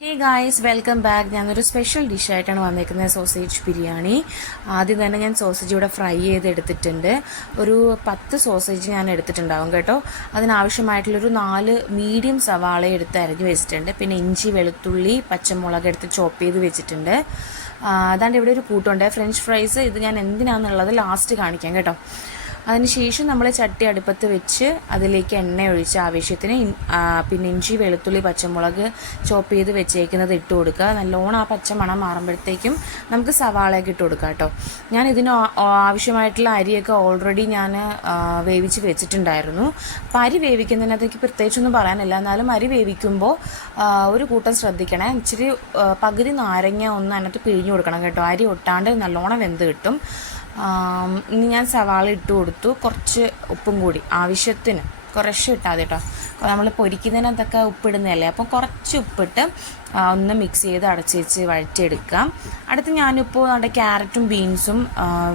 Hey guys welcome back. ഞാനൊരു special ഡിഷായിട്ടാണ് വന്നേക്കുന്നത്, sausage biryani. ആദ്യം തന്നെ ഞാൻ സോസേജ് ഇവിടെ ഫ്രൈ ചെയ്തെടുത്തിട്ടുണ്ട്. ഒരു 10 സോസേജ് ഞാൻ എടുത്തിട്ടുണ്ടാവും കേട്ടോ. അതിനാവശ്യമായിട്ടുള്ളൊരു 4 മീഡിയം സവാള എടുത്ത് അരിഞ്ഞ് വെച്ചിട്ടുണ്ട്. പിന്നെ ഇഞ്ചി, വെളുത്തുള്ളി, പച്ചമുളക് എടുത്ത് ചോപ്പ് ചെയ്ത് വെച്ചിട്ടുണ്ട്. അതാണ്ട് ഇവിടെ ഒരു കൂട്ടുണ്ട് ഫ്രഞ്ച് ഫ്രൈസ്. ഇത് ഞാൻ എന്തിനാണെന്നുള്ളത് ലാസ്റ്റ് കാണിക്കാം കേട്ടോ. അതിനുശേഷം നമ്മൾ ചട്ടി അടുപ്പത്ത് വെച്ച് അതിലേക്ക് എണ്ണ ഒഴിച്ച് ആവശ്യത്തിന് പിന്നെ ഇഞ്ചി, വെളുത്തുള്ളി, പച്ചമുളക് ചോപ്പ് ചെയ്ത് വെച്ചേക്കുന്നത് ഇട്ട് കൊടുക്കുക. നല്ലോണം ആ പച്ചമണം മാറുമ്പോഴത്തേക്കും നമുക്ക് സവാളയൊക്കെ ഇട്ട് കൊടുക്കുക കേട്ടോ. ഞാൻ ഇതിന് ആവശ്യമായിട്ടുള്ള അരിയൊക്കെ ഓൾറെഡി ഞാൻ വേവിച്ച് വെച്ചിട്ടുണ്ടായിരുന്നു. അപ്പോൾ അരി വേവിക്കുന്നതിനകത്തേക്ക് പ്രത്യേകിച്ചൊന്നും പറയാനില്ല. എന്നാലും അരി വേവിക്കുമ്പോൾ ഒരു കൂട്ടം ശ്രദ്ധിക്കണേ. ഇച്ചിരി പകുതി നാരങ്ങ ഒന്ന് അതിനകത്ത് പിഴിഞ്ഞു കൊടുക്കണം കേട്ടോ. അരി ഒട്ടാണ്ട് നല്ലോണം വെന്ത് കിട്ടും. ഇനി ഞാൻ സവാള ഇട്ട് കൊടുത്തു. കുറച്ച് ഉപ്പും കൂടി ആവശ്യത്തിന്, കുറച്ച് ഇട്ടാൽ കേട്ടോ. നമ്മൾ പൊരിക്കുന്നതിനകത്തൊക്കെ ഉപ്പിടുന്നതല്ലേ, അപ്പോൾ കുറച്ച് ഉപ്പിട്ട് ഒന്ന് മിക്സ് ചെയ്ത് അടച്ച് വെച്ച് വഴറ്റിയെടുക്കാം. അടുത്ത് ഞാനിപ്പോൾ നമ്മുടെ ക്യാരറ്റും ബീൻസും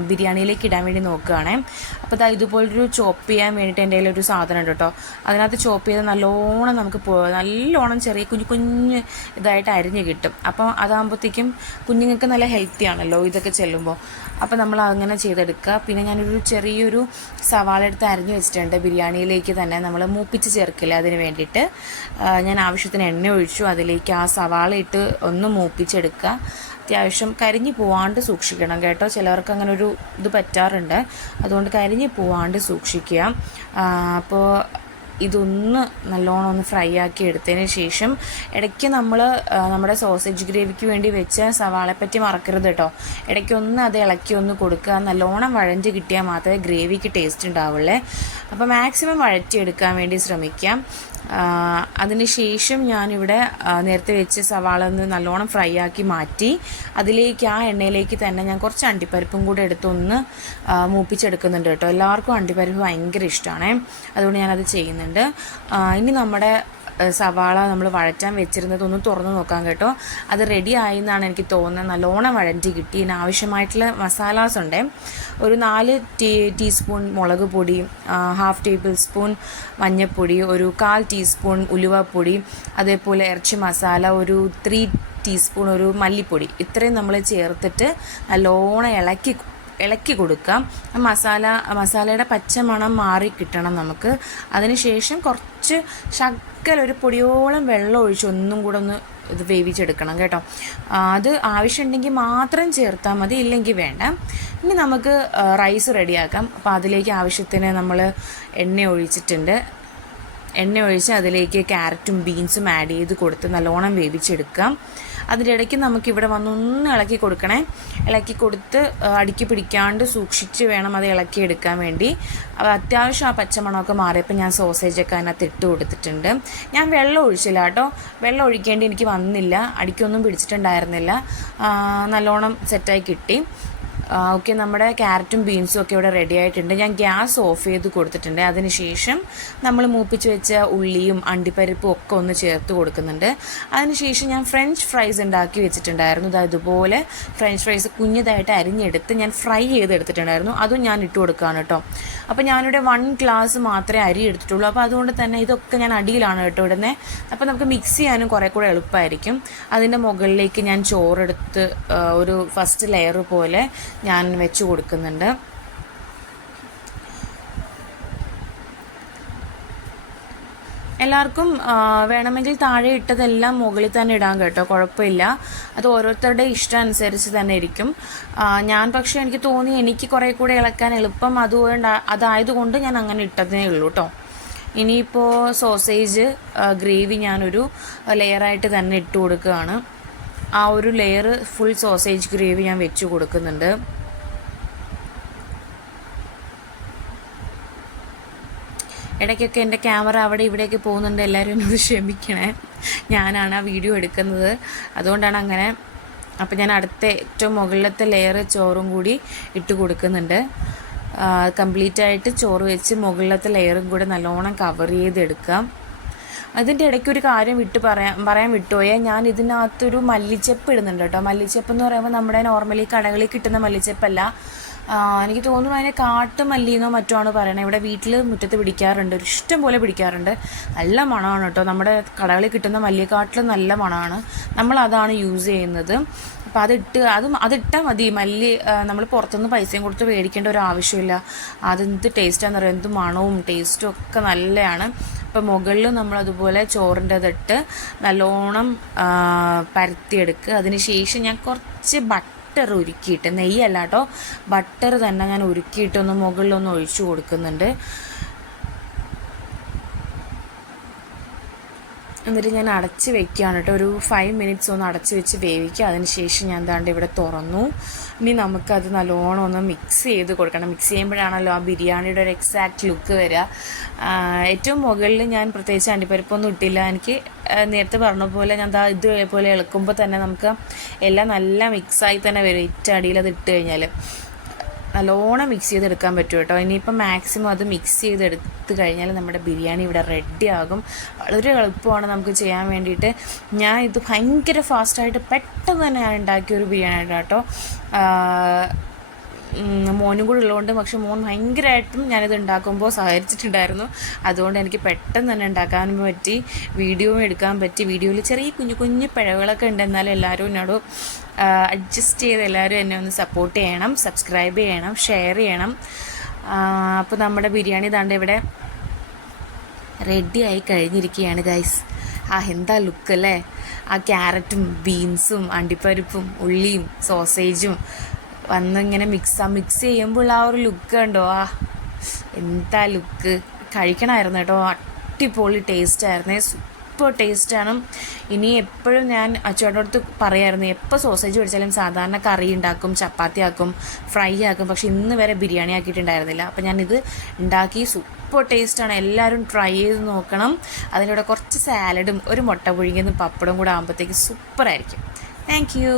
ബിരിയാണിയിലേക്ക് ഇടാൻ വേണ്ടി നോക്കുകയാണേ. അപ്പോൾ ഇതുപോലൊരു ചോപ്പ് ചെയ്യാൻ വേണ്ടിയിട്ട് എൻ്റെ കയ്യിലൊരു സാധനം ഉണ്ട് കേട്ടോ. അതിനകത്ത് ചോപ്പ് ചെയ്ത് നല്ലോണം നമുക്ക് നല്ലോണം ചെറിയ കുഞ്ഞ് ഇതായിട്ട് അരിഞ്ഞ് കിട്ടും. അപ്പോൾ അതാകുമ്പോഴത്തേക്കും കുഞ്ഞുങ്ങൾക്ക് നല്ല ഹെൽത്തി ആണല്ലോ ഇതൊക്കെ ചെല്ലുമ്പോൾ. അപ്പോൾ നമ്മൾ അങ്ങനെ ചെയ്തെടുക്കുക. പിന്നെ ഞാനൊരു ചെറിയൊരു സവാള എടുത്ത് അരിഞ്ഞ് വെച്ചിട്ടുണ്ട്. ബിരിയാണിയിലേക്ക് തന്നെ നമ്മൾ മൂപ്പിച്ച് ചേർക്കില്ല, അതിന് വേണ്ടിയിട്ട് ഞാൻ ആവശ്യത്തിന് എണ്ണ ഒഴിച്ചു. അതിലേക്ക് ആ സവാള ഇട്ട് ഒന്ന് മൂപ്പിച്ചെടുക്കുക. അത്യാവശ്യം കരിഞ്ഞു പോവാണ്ട് സൂക്ഷിക്കണം കേട്ടോ. ചിലവർക്ക് അങ്ങനെ ഒരു ഇത് പറ്റാറുണ്ട്. അതുകൊണ്ട് കരിഞ്ഞു പോവാണ്ട് സൂക്ഷിക്കുക. അപ്പോൾ ഇതൊന്ന് നല്ലോണം ഒന്ന് ഫ്രൈ ആക്കി എടുത്തതിന് ശേഷം ഇടയ്ക്ക് നമ്മൾ നമ്മുടെ സോസേജ് ഗ്രേവിക്ക് വേണ്ടി വെച്ച സവാളയെപ്പറ്റി മറക്കരുത് കേട്ടോ. ഇടയ്ക്കൊന്ന് അത് ഇളക്കി ഒന്ന് കൊടുക്കുക. നല്ലോണം വഴഞ്ഞ് കിട്ടിയാൽ മാത്രമേ ഗ്രേവിക്ക് ടേസ്റ്റ് ഉണ്ടാവുള്ളേ. അപ്പോൾ മാക്സിമം വഴറ്റിയെടുക്കാൻ വേണ്ടി ശ്രമിക്കാം. അതിന് ശേഷം ഞാനിവിടെ നേരത്തെ വെച്ച് സവാള ഒന്ന് നല്ലോണം ഫ്രൈ ആക്കി മാറ്റി അതിലേക്ക് ആ എണ്ണയിലേക്ക് തന്നെ ഞാൻ കുറച്ച് അണ്ടിപ്പരിപ്പും കൂടെ എടുത്തൊന്ന് മൂപ്പിച്ചെടുക്കുന്നുണ്ട് കേട്ടോ. എല്ലാവർക്കും അണ്ടിപ്പരിപ്പ് ഭയങ്കര ഇഷ്ടമാണ്, അതുകൊണ്ട് ഞാനത് ചെയ്യുന്നുണ്ട്. ഇനി നമ്മുടെ സവാള നമ്മൾ വഴറ്റാൻ വെച്ചിരുന്നത് ഒന്ന് തുറന്ന് നോക്കാം കേട്ടോ. അത് റെഡി ആയി എന്നാണ് എനിക്ക് തോന്നുന്നത്. നല്ലോണം വഴറ്റി കിട്ടി. ഇതിനാവശ്യമായിട്ടുള്ള മസാലാസ് ഉണ്ട്. ഒരു 4 ടീസ്പൂൺ മുളക് പൊടി, ഹാഫ് ടേബിൾ സ്പൂൺ മഞ്ഞൾപ്പൊടി, ഒരു 1/4 ടീസ്പൂൺ ഉലുവപ്പൊടി, അതേപോലെ ഇറച്ചി മസാല, ഒരു 3 ടീസ്പൂൺ ഒരു മല്ലിപ്പൊടി. ഇത്രയും നമ്മൾ ചേർത്തിട്ട് നല്ലോണം ഇളക്കി കൊടുക്കാം. മസാലയുടെ പച്ചമണം മാറി കിട്ടണം നമുക്ക്. അതിനുശേഷം കുറച്ച് ഒരു പൊടിയോളം വെള്ളം ഒഴിച്ച് ഒന്നും കൂടെ ഒന്ന് ഇത് വേവിച്ചെടുക്കണം കേട്ടോ. അത് ആവശ്യമുണ്ടെങ്കിൽ മാത്രം ചേർത്താൽ മതി, ഇല്ലെങ്കിൽ വേണ്ട. ഇനി നമുക്ക് റൈസ് റെഡിയാക്കാം. അപ്പോൾ അതിലേക്ക് ആവശ്യത്തിന് നമ്മൾ എണ്ണ ഒഴിച്ചിട്ടുണ്ട്. എണ്ണ ഒഴിച്ച് അതിലേക്ക് ക്യാരറ്റും ബീൻസും ആഡ് ചെയ്ത് കൊടുത്ത് നല്ലോണം വേവിച്ചെടുക്കാം. അതിൻ്റെ ഇടയ്ക്ക് നമുക്കിവിടെ വന്നൊന്ന് ഇളക്കി കൊടുക്കണേ. ഇളക്കി കൊടുത്ത് അടുക്കി പിടിക്കാണ്ട് സൂക്ഷിച്ച് വേണം അത് ഇളക്കിയെടുക്കാൻ വേണ്ടി. അത്യാവശ്യം ആ പച്ചമണമൊക്കെ മാറിയപ്പോൾ ഞാൻ സോസേജൊക്കെ അതിനകത്ത് ഇട്ട് കൊടുത്തിട്ടുണ്ട്. ഞാൻ വെള്ളം ഒഴിച്ചില്ല കേട്ടോ. വെള്ളം ഒഴിക്കേണ്ടി എനിക്ക് വന്നില്ല, അടിക്കൊന്നും പിടിച്ചിട്ടുണ്ടായിരുന്നില്ല. നല്ലോണം സെറ്റായി കിട്ടി. ഓക്കെ, നമ്മുടെ ക്യാരറ്റും ബീൻസും ഒക്കെ ഇവിടെ റെഡി ആയിട്ടുണ്ട്. ഞാൻ ഗ്യാസ് ഓഫ് ചെയ്ത് കൊടുത്തിട്ടുണ്ട്. അതിനുശേഷം നമ്മൾ മൂപ്പിച്ച് വെച്ച ഉള്ളിയും അണ്ടിപ്പരിപ്പും ഒക്കെ ഒന്ന് ചേർത്ത് കൊടുക്കുന്നുണ്ട്. അതിനുശേഷം ഞാൻ ഫ്രഞ്ച് ഫ്രൈസ് ഉണ്ടാക്കി വെച്ചിട്ടുണ്ടായിരുന്നു. ഇതുപോലെ ഫ്രഞ്ച് ഫ്രൈസ് കുഞ്ഞതായിട്ട് അരിഞ്ഞെടുത്ത് ഞാൻ ഫ്രൈ ചെയ്തെടുത്തിട്ടുണ്ടായിരുന്നു. അതും ഞാൻ ഇട്ട് കൊടുക്കുകയാണ് കേട്ടോ. അപ്പോൾ ഞാനിവിടെ 1 ഗ്ലാസ് മാത്രമേ അരി എടുത്തിട്ടുള്ളൂ. അപ്പോൾ അതുകൊണ്ട് തന്നെ ഇതൊക്കെ ഞാൻ അടിയിലാണ് കേട്ടോ ഇടുന്നത്. അപ്പോൾ നമുക്ക് മിക്സ് ചെയ്യാനും കുറേ കൂടെ എളുപ്പമായിരിക്കും. അതിൻ്റെ മുകളിലേക്ക് ഞാൻ ചോറെടുത്ത് ഒരു ഫസ്റ്റ് ലെയർ പോലെ ഞാൻ വെച്ച് കൊടുക്കുന്നുണ്ട്. എല്ലാവർക്കും വേണമെങ്കിൽ താഴെ ഇട്ടതെല്ലാം മുകളിൽ തന്നെ ഇടാൻ കേട്ടോ, കുഴപ്പമില്ല. അത് ഓരോരുത്തരുടെ ഇഷ്ടം അനുസരിച്ച് തന്നെ ഇരിക്കും. ഞാൻ പക്ഷേ എനിക്ക് തോന്നി എനിക്ക് കുറേ കൂടെ ഇളക്കാൻ എളുപ്പം അതായതുകൊണ്ട് ഞാൻ അങ്ങനെ ഇട്ടതേ ഉള്ളൂ കേട്ടോ. ഇനിയിപ്പോൾ സോസേജ് ഗ്രേവി ഞാനൊരു ലെയറായിട്ട് തന്നെ ഇട്ട് കൊടുക്കുകയാണ്. ആ ഒരു ലെയർ ഫുൾ സോസേജ് ഗ്രേവി ഞാൻ വെച്ച് കൊടുക്കുന്നുണ്ട്. ഇടയ്ക്കൊക്കെ എൻ്റെ ക്യാമറ അവിടെ ഇവിടെയൊക്കെ പോകുന്നുണ്ട്, എല്ലാവരും എന്നോട് ക്ഷമിക്കണേ. ഞാനാണ് ആ വീഡിയോ എടുക്കുന്നത്, അതുകൊണ്ടാണ് അങ്ങനെ. അപ്പോൾ ഞാൻ അടുത്ത ഏറ്റവും മുകളിലത്തെ ലെയർ ചോറും കൂടി ഇട്ട് കൊടുക്കുന്നുണ്ട്. കംപ്ലീറ്റ് ആയിട്ട് ചോറ് വെച്ച് മുകളിലത്തെ ലെയറും കൂടെ നല്ലോണം കവർ ചെയ്തെടുക്കാം. അതിൻ്റെ ഇടയ്ക്കൊരു കാര്യം പറയാൻ വിട്ടുപോയാൽ, ഞാൻ ഇതിനകത്തൊരു മല്ലിച്ചപ്പ് ഇടുന്നുണ്ട് കേട്ടോ. മല്ലിച്ചപ്പ് എന്ന് പറയുമ്പോൾ നമ്മുടെ നോർമലി കടകളിൽ കിട്ടുന്ന മല്ലിച്ചപ്പല്ല. എനിക്ക് തോന്നുന്നു അതിനെ കാട്ടുമല്ലിന്നോ മറ്റോ ആണ് പറയണത്. ഇവിടെ വീട്ടിൽ മുറ്റത്ത് പിടിക്കാറുണ്ട്, ഒരു ഇഷ്ടം പോലെ പിടിക്കാറുണ്ട്. നല്ല മണമാണ് കേട്ടോ, നമ്മുടെ കടകളിൽ കിട്ടുന്ന മല്ലിയെക്കാട്ടിലും നല്ല മണമാണ്. നമ്മളതാണ് യൂസ് ചെയ്യുന്നത്. അപ്പോൾ അതിട്ടാൽ മതി. മല്ലി നമ്മൾ പുറത്തുനിന്ന് പൈസയും കൊടുത്ത് മേടിക്കേണ്ട ഒരു ആവശ്യമില്ല. അതെന്ത് ടേസ്റ്റാണെന്ന് അറിയാം, എന്ത് മണവും ടേസ്റ്റും ഒക്കെ നല്ലതാണ്. അപ്പോൾ മുകളിൽ നമ്മളതുപോലെ ചോറിൻ്റെ അതിട്ട് നല്ലോണം പരത്തിയെടുക്കുക. അതിന് ശേഷം ഞാൻ കുറച്ച് ബട്ടർ ഉരുക്കിയിട്ട്, നെയ്യല്ല കേട്ടോ, ബട്ടർ തന്നെ ഞാൻ ഉരുക്കിയിട്ടൊന്ന് മുകളിലൊന്ന് ഒഴിച്ചു കൊടുക്കുന്നുണ്ട്. എന്നിട്ട് ഞാൻ അടച്ച് വെക്കുകയാണ് കേട്ടോ. ഒരു 5 മിനിറ്റ്സ് ഒന്ന് അടച്ച് വെച്ച് വേവിക്കുക. അതിന് ശേഷം ഞാൻ ദാണ്ട് ഇവിടെ തുറന്നു. ഇനി നമുക്കത് നല്ലോണം ഒന്ന് മിക്സ് ചെയ്ത് കൊടുക്കണം. മിക്സ് ചെയ്യുമ്പോഴാണല്ലോ ആ ബിരിയാണിയുടെ ഒരു എക്സാക്റ്റ് ലുക്ക് വരിക. ഏറ്റവും മുകളിൽ ഞാൻ പ്രത്യേകിച്ച് അണ്ടിപ്പരിപ്പൊന്നും ഇട്ടില്ല. എനിക്ക് നേരത്തെ പറഞ്ഞ പോലെ ഞാൻ ഇതേപോലെ ഇളക്കുമ്പോൾ തന്നെ നമുക്ക് എല്ലാം നല്ല മിക്സായി തന്നെ വരും. ഏറ്റവും അടിയിൽ അത് ഇട്ട് കഴിഞ്ഞാൽ നല്ലോണം മിക്സ് ചെയ്തെടുക്കാൻ പറ്റും കേട്ടോ. ഇനിയിപ്പം മാക്സിമം അത് മിക്സ് ചെയ്തെടുത്ത് കഴിഞ്ഞാൽ നമ്മുടെ ബിരിയാണി ഇവിടെ റെഡി ആകും. വളരെ എളുപ്പമാണ് നമുക്ക് ചെയ്യാൻ വേണ്ടിയിട്ട്. ഞാൻ ഇത് ഭയങ്കര ഫാസ്റ്റായിട്ട് പെട്ടെന്ന് തന്നെ ഞാൻ ഉണ്ടാക്കിയൊരു ബിരിയാണി കേട്ടോ. മോനും കൂടെ ഉള്ളതുകൊണ്ട്, പക്ഷെ മോൻ ഭയങ്കരമായിട്ടും ഞാനിത് ഉണ്ടാക്കുമ്പോൾ സഹകരിച്ചിട്ടുണ്ടായിരുന്നു. അതുകൊണ്ട് എനിക്ക് പെട്ടെന്ന് തന്നെ ഉണ്ടാക്കാനും പറ്റി, വീഡിയോയും എടുക്കാൻ പറ്റി. വീഡിയോയിൽ ചെറിയ കുഞ്ഞു കുഞ്ഞു പിഴവുകളൊക്കെ ഉണ്ട്, എന്നാലും എല്ലാവരും എന്നോട് അഡ്ജസ്റ്റ് ചെയ്ത് എല്ലാവരും എന്നെ ഒന്ന് സപ്പോർട്ട് ചെയ്യണം, സബ്സ്ക്രൈബ് ചെയ്യണം, ഷെയർ ചെയ്യണം. അപ്പോൾ നമ്മുടെ ബിരിയാണി ദാണ്ട് ഇവിടെ റെഡിയായി കഴിഞ്ഞിരിക്കുകയാണ് ഗൈസ്. എന്താ ലുക്ക് അല്ലേ! ആ ക്യാരറ്റും ബീൻസും അണ്ടിപ്പരിപ്പും ഉള്ളിയും സോസേജും വന്നിങ്ങനെ മിക്സ് ചെയ്യുമ്പോൾ ആ ഒരു ലുക്ക് കണ്ടോ, എന്താ ലുക്ക്! കഴിക്കണമായിരുന്നു കേട്ടോ, അടിപൊളി ടേസ്റ്റായിരുന്നേ, സൂപ്പർ ടേസ്റ്റാണ്. ഇനി എപ്പോഴും ഞാൻ അച്ചുവേട്ടൻ്റെ അടുത്ത് പറയായിരുന്നു, എപ്പോൾ സോസേജ് മേടിച്ചാലും സാധാരണ കറി ഉണ്ടാക്കും, ചപ്പാത്തി ആക്കും, ഫ്രൈ ആക്കും, പക്ഷെ ഇന്ന് വരെ ബിരിയാണി ആക്കിയിട്ടുണ്ടായിരുന്നില്ല. അപ്പോൾ ഞാനിത് ഉണ്ടാക്കി, സൂപ്പർ ടേസ്റ്റാണ്, എല്ലാവരും ട്രൈ ചെയ്ത് നോക്കണം. അതിലൂടെ കുറച്ച് സാലഡും ഒരു മുട്ട പുഴുങ്ങിയതും പപ്പടവും കൂടെ ആകുമ്പോഴത്തേക്ക് സൂപ്പറായിരിക്കും. Thank you.